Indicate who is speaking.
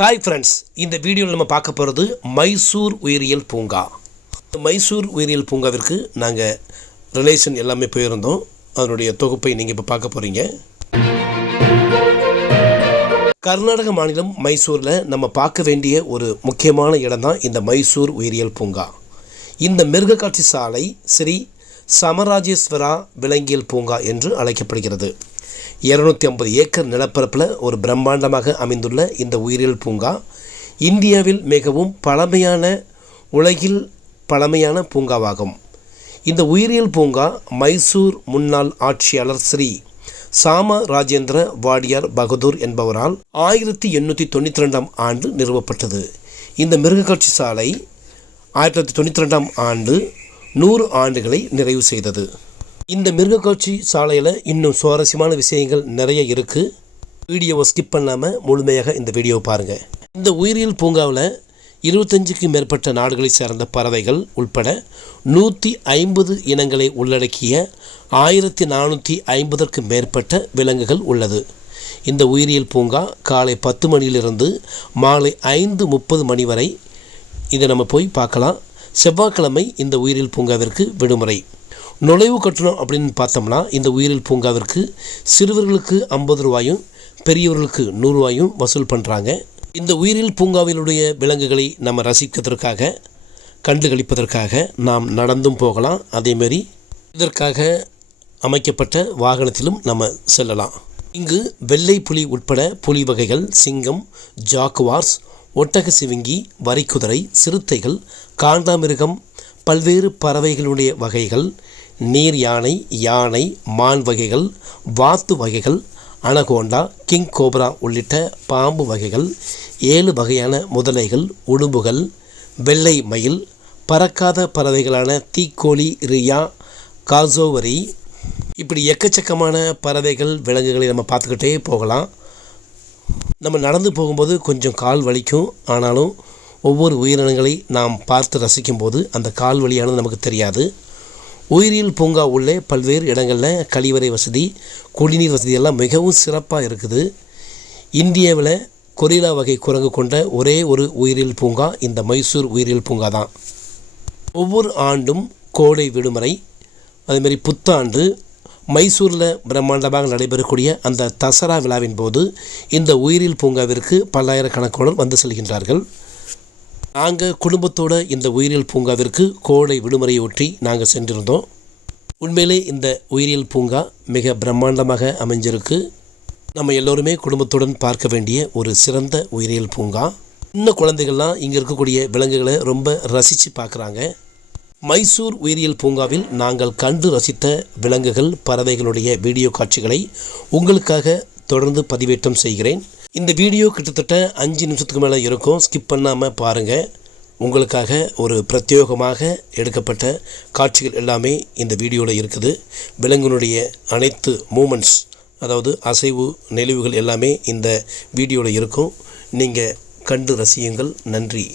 Speaker 1: Hi friends இந்த வீடியோவில் நம்ம பார்க்க போகிறது மைசூர் உயிரியல் பூங்கா. மைசூர் உயிரியல் பூங்காவிற்கு நாங்கள் ரிலேஷன் எல்லாமே போயிருந்தோம். அதனுடைய தொகுப்பை நீங்கள் இப்போ பார்க்க போகிறீங்க கர்நாடக மாநிலம் மைசூரில் நம்ம பார்க்க வேண்டிய ஒரு முக்கியமான இடம் தான் இந்த மைசூர் உயிரியல் பூங்கா. இந்த மிருகக்காட்சி சாலை ஸ்ரீ சமராஜேஸ்வரா விலங்கியல் பூங்கா என்று அழைக்கப்படுகிறது. இருநூத்தி ஐம்பது ஏக்கர் நிலப்பரப்பில் ஒரு பிரம்மாண்டமாக அமைந்துள்ள இந்த உயிரியல் பூங்கா இந்தியாவில் மிகவும் பழமையான உலகில் பழமையான பூங்காவாகும். இந்த உயிரியல் பூங்கா மைசூர் முன்னாள் ஆட்சியாளர் ஸ்ரீ சாம ராஜேந்திர வாடியார் பகதூர் என்பவரால் ஆயிரத்தி எண்ணூற்றி தொண்ணூற்றி ரெண்டாம் ஆண்டு நிறுவப்பட்டது. இந்த மிருகக்காட்சி சாலை ஆயிரத்தி தொள்ளாயிரத்தி தொண்ணூற்றி ரெண்டாம் ஆண்டு நூறு ஆண்டுகளை நிறைவு செய்தது. இந்த மிருகக்காட்சி சாலையில் இன்னும் சுவாரஸ்யமான விஷயங்கள் நிறைய இருக்குது வீடியோவை ஸ்கிப் பண்ணாமல் முழுமையாக இந்த வீடியோவை பாருங்கள் இந்த உயிரியல் பூங்காவில் இருபத்தஞ்சுக்கு மேற்பட்ட நாடுகளை சேர்ந்த பறவைகள் உட்பட நூற்றி ஐம்பது இனங்களை உள்ளடக்கிய ஆயிரத்தி நானூற்றி ஐம்பதற்கு மேற்பட்ட விலங்குகள் உள்ளது. இந்த உயிரியல் பூங்கா காலை பத்து மணியிலிருந்து மாலை ஐந்து முப்பது மணி வரை இதை நம்ம போய் பார்க்கலாம். செவ்வாய்க்கிழமை இந்த உயிரியல் பூங்காவிற்கு விடுமுறை. நுழைவு கட்டணம் அப்படின்னு பார்த்தோம்னா இந்த உயிரியல் பூங்காவிற்கு சிறுவர்களுக்கு ஐம்பது ரூபாயும் பெரியவர்களுக்கு நூறுரூவாயும் வசூல் பண்ணுறாங்க இந்த உயிரியல் பூங்காவினுடைய விலங்குகளை நம்ம ரசிக்கிறதுக்காக கண்டுகளிப்பதற்காக நாம் நடந்தும் போகலாம். அதேமாரி இதற்காக அமைக்கப்பட்ட வாகனத்திலும் நம்ம செல்லலாம். இங்கு வெள்ளை புலி உட்பட புலி வகைகள் சிங்கம் ஜாக்குவார்ஸ் ஒட்டக சிவிங்கி வரிக்குதிரை சிறுத்தைகள் காண்டாமிருகம் பல்வேறு பறவைகளுடைய வகைகள் நீர் யானை யானை மான் வகைகள் வாத்து வகைகள் அனகோண்டா கிங் கோப்ரா உள்ளிட்ட பாம்பு வகைகள் ஏழு வகையான முதலைகள் உடும்புகள் வெள்ளை மயில் பறக்காத பறவைகளான தீக்கோழி ரியா காசோவரி. இப்படி எக்கச்சக்கமான பறவைகள் விலங்குகளை நம்ம பார்த்துக்கிட்டே போகலாம். நம்ம நடந்து போகும்போது கொஞ்சம் கால் வலிக்கும். ஆனாலும் ஒவ்வொரு உயிரினங்களை நாம் பார்த்து ரசிக்கும்போது அந்த கால் வழியானது நமக்கு தெரியாது. உயிரியல் பூங்கா உள்ளே பல்வேறு இடங்களில் கழிவறை வசதி குடிநீர் வசதி எல்லாம் மிகவும் சிறப்பாக இருக்குது. இந்தியாவில் கொரிலா வகை குரங்கு கொண்ட ஒரே ஒரு உயிரியல் பூங்கா இந்த மைசூர் உயிரியல் பூங்கா தான். ஒவ்வொரு ஆண்டும் கோடை விடுமுறை அதேமாரி புத்தாண்டு மைசூரில் பிரம்மாண்டமாக நடைபெறக்கூடிய அந்த தசரா விழாவின் போது இந்த உயிரியல் பூங்காவிற்கு பல்லாயிரக்கணக்கானோர் வந்து செல்கின்றார்கள். நாங்கள் குடும்பத்தோடு இந்த உயிரியல் பூங்காவிற்கு கோடை விடுமுறையொட்டி நாங்கள் சென்றிருந்தோம். உண்மையிலே இந்த உயிரியல் பூங்கா மிக பிரம்மாண்டமாக அமைஞ்சிருக்கு. நம்ம எல்லோருமே குடும்பத்துடன் பார்க்க வேண்டிய ஒரு சிறந்த உயிரியல் பூங்கா. இன்னும் குழந்தைகள்லாம் இங்கே இருக்கக்கூடிய விலங்குகளை ரொம்ப ரசித்து பார்க்குறாங்க. மைசூர் உயிரியல் பூங்காவில் நாங்கள் கண்டு ரசித்த விலங்குகள் பறவைகளுடைய வீடியோ காட்சிகளை உங்களுக்காக தொடர்ந்து பதிவேற்றம் செய்கிறேன். இந்த வீடியோ கிட்டத்தட்ட அஞ்சு நிமிஷத்துக்கு மேலே இருக்கும். ஸ்கிப் பண்ணாமல் பாருங்கள் உங்களுக்காக ஒரு பிரத்யேகமாக எடுக்கப்பட்ட காட்சிகள் எல்லாமே இந்த வீடியோவில் இருக்குது. விலங்குனுடைய அனைத்து மூமெண்ட்ஸ் அதாவது அசைவு நெளிவுகள் எல்லாமே இந்த வீடியோவில் இருக்கும். நீங்கள் கண்டு ரசியுங்கள். நன்றி.